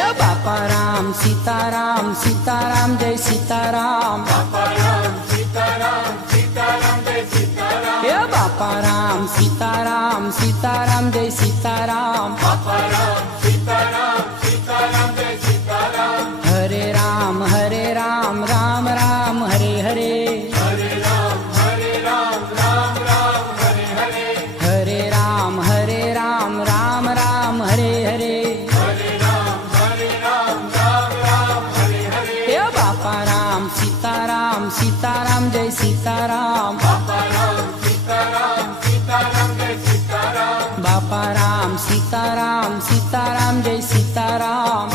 હે બાપા રામ સીતારામ સીતારામ જય સીતારામ હે બાપા રામ સીતારામ સીતારામ જય સીતારામ હરે રામ રામ રામ હરે હરે હરે રામ રામ રામ હરે હરે હે બાપા રામ સીતારામ સીતારામ જય સીતારામ બાપા રામ સીતારામ સીતારામ જય સીતારામ